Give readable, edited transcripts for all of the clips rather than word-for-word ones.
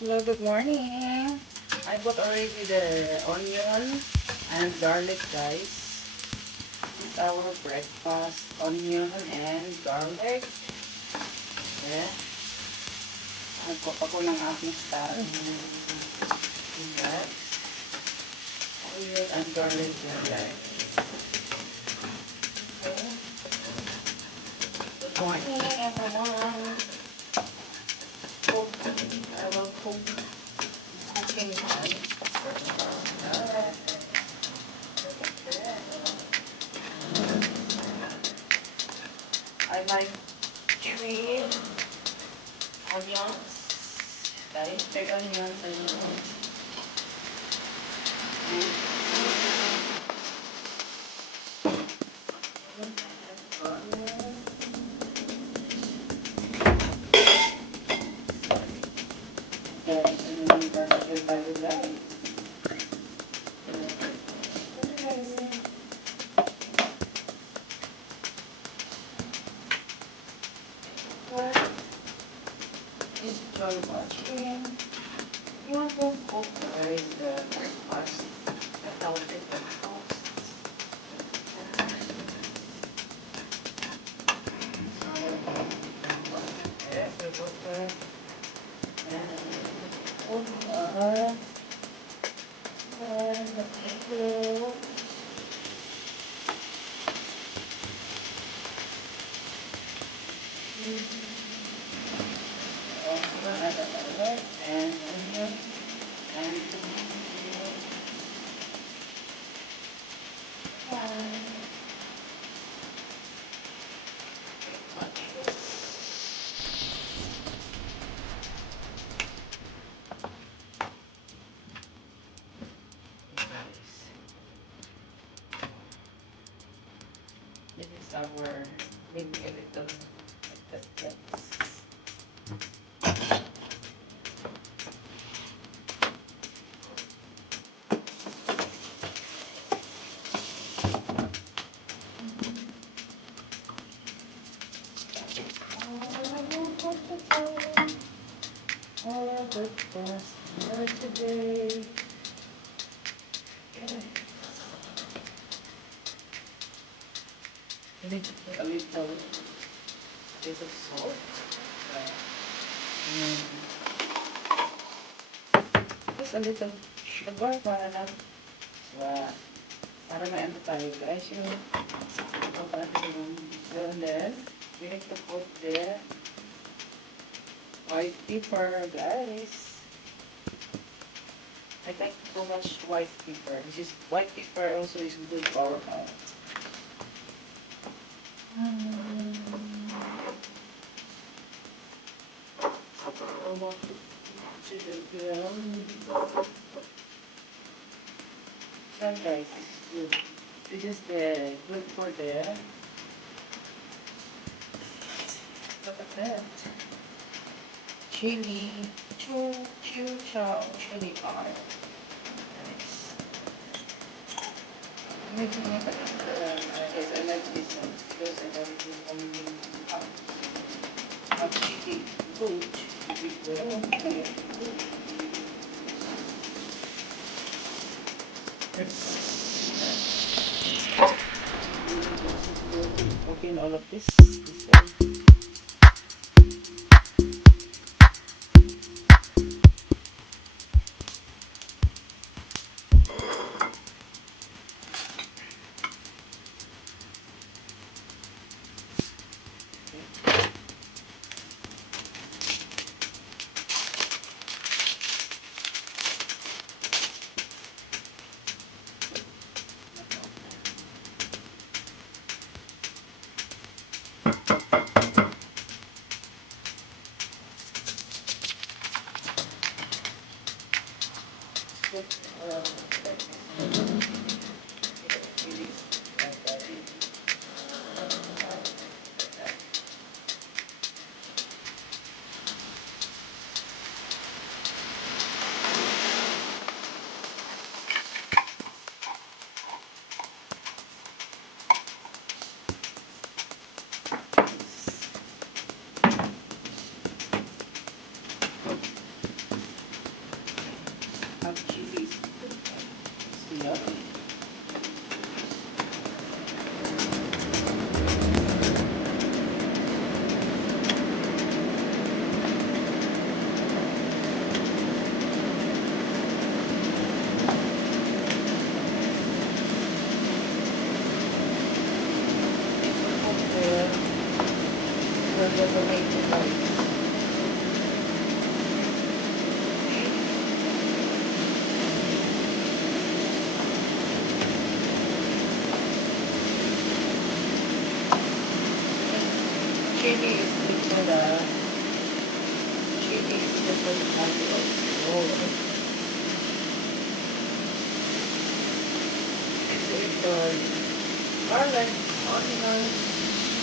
Hello, good morning. I bought already the onion and garlic, guys. It's our breakfast, onion and garlic. Yeah. Nagkop ako ng aking style. Guys. Onion and garlic, guys. Okay. Good morning, everyone. I will cook cooking time. Alright. I like chewing onions. Guys, big onions I want. Guys, and then garlic I would like. Please enjoy watching. You want to cook, guys, the breakfast. At our different house. Okay, we put the and onion and this is our maybe a little like that. All our breakfast for today. I need to put a little salt. Just a little sugar para lang para may ano tayo, guys, yung and then we need to put the white pepper, guys. I like so much white pepper. This is white pepper also is good for our health. I want to the ground. Then guys, this is good. This is the good for the look at that. Chili, chow chili oil. Nice. Making it guys, I like this one because I don't do only chili food. Okay, in all of this. the tomato guys. Chili is good for the body also. Ito, garlic, onion,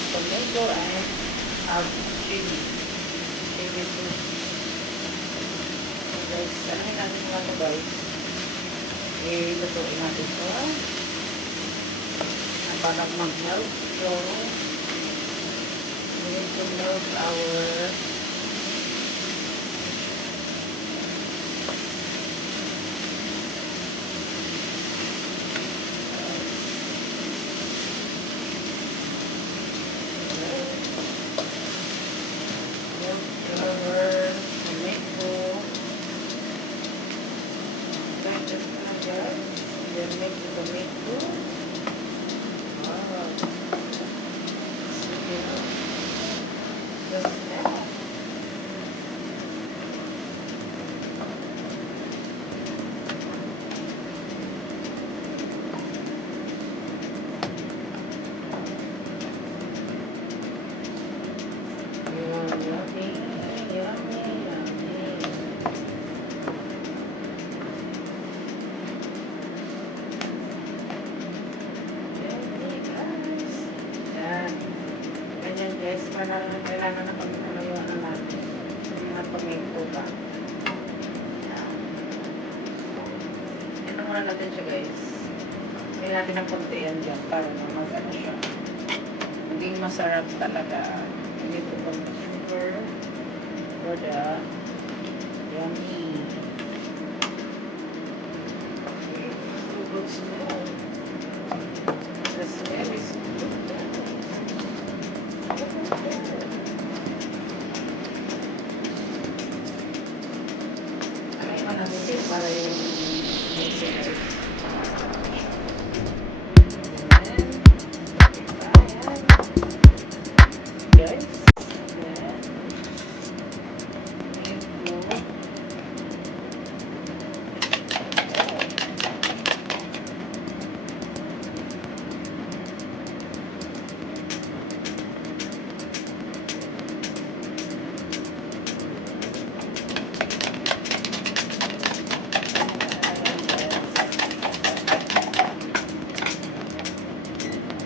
tomato, and chili. Chili too. So guys, ano natin mga ito guys? Ilutuin natin ito. Para mag-melt yung we need to melt our tomato. Just like that. Then make the tomato. Wow. The smell. Yummy, yummy, yummy. Yummy, guys. Yan. Ganyan guys, kailangan na pag-alayuan na natin. Yung mga tomato ba. Yan. Ano muna natin siya guys. Kaya natin ng konti yan dyan para mag-ano siya. Hindi masarap talaga. We need to put sugar for the yummy. Okay, so good smell. The smell is good, guys. Look at that. Ay, malamig din para yung tomato guys. Guys,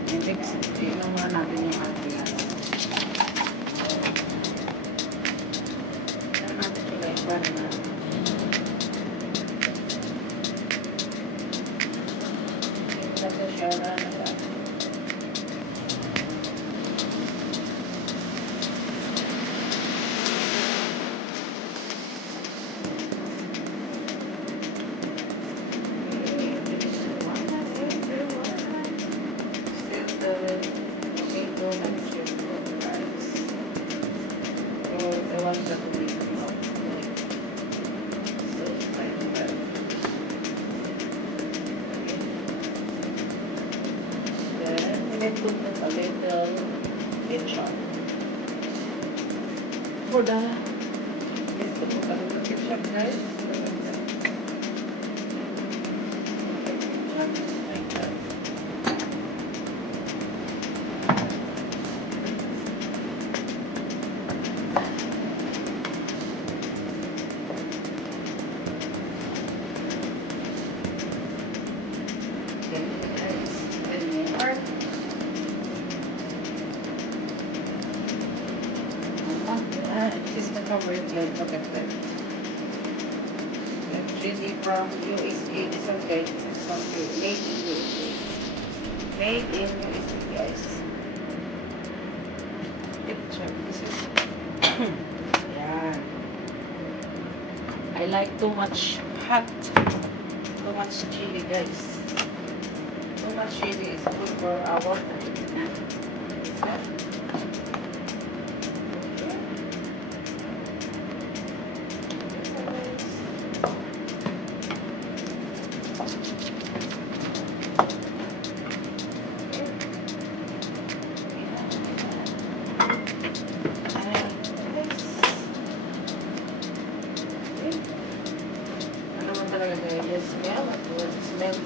then i-mix muna natin yung ating ano. Ano natin siya guys, para na hindi natin siya na tomato next year guys. Or the ones that we not like. So like that. Then we put a little ketchup. For the we put a little ketchup guys. Like that. It is the favorite like look at that. The chili from USA. It's okay. It's okay. Made in USA. Made in USA, guys. Picture. This is yeah. I like too much hot. Too much chili, guys. Too much chili is good for our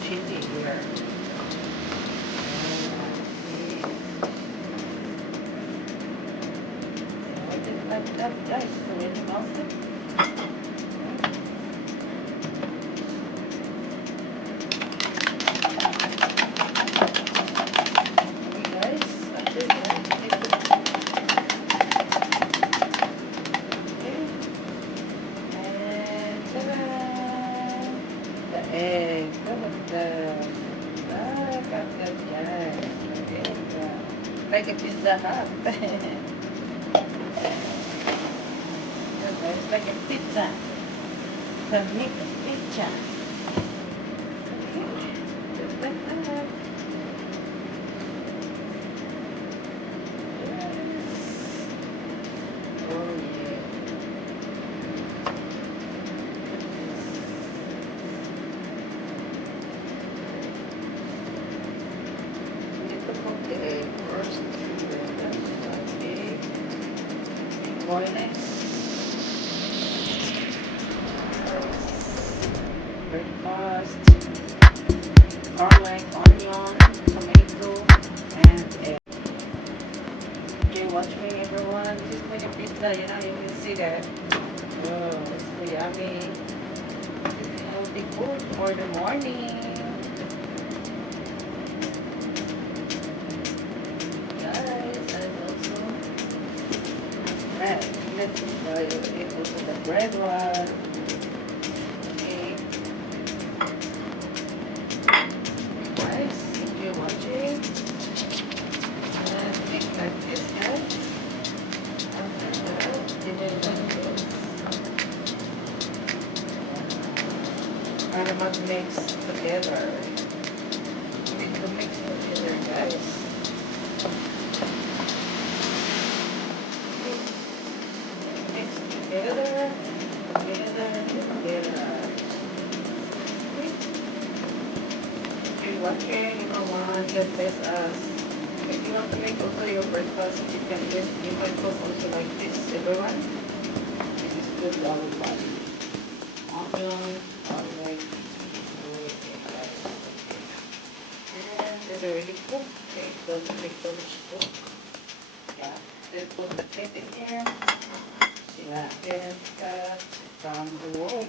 chili here. I didn't like that, guys. Already melted. Guys, after that, take the and ta-da! The egg. Look at that. Look at that, guys. The egg. Like a Pizza Hut. It's like a pizza. The meat pizza. Just like that. Yes. Oh yeah. Need to cook the egg first. That's the egg. Boil it. Rice. Very fast. Garlic, onion, tomato, and egg. Okay, watch me everyone. This is like a pizza, you know, you can see that. Oh, it's so yummy. It's healthy food for the morning. Guys, and also let's eat also the bread one. Okay, guys, if you're watching, and make like this, guys. After that, you do like this. Para mag-mix together. You need to mix together, guys. Mix together, together, together. Okay? If you're watching, everyone, God bless us. If you want to make also your breakfast, you can cook also like this, everyone. This is good for our body. Onion, garlic, okay, guys. And it's already cooked. Okay, don't make too much cook. Yeah, let's put the plate in here. Silapin cut from the wall.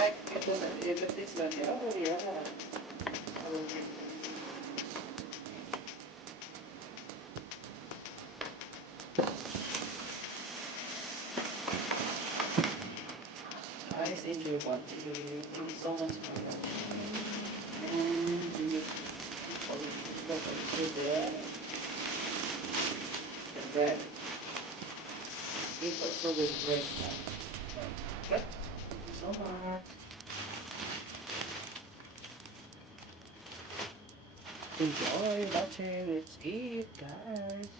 Like ito na, this lang yan. Oh, yeah. Guys, enjoy watching the video. Thank you so much for watching. And you look into the bread. Eat also with bread. Okay. Thank you so much. Enjoy watching. Let's eat, guys.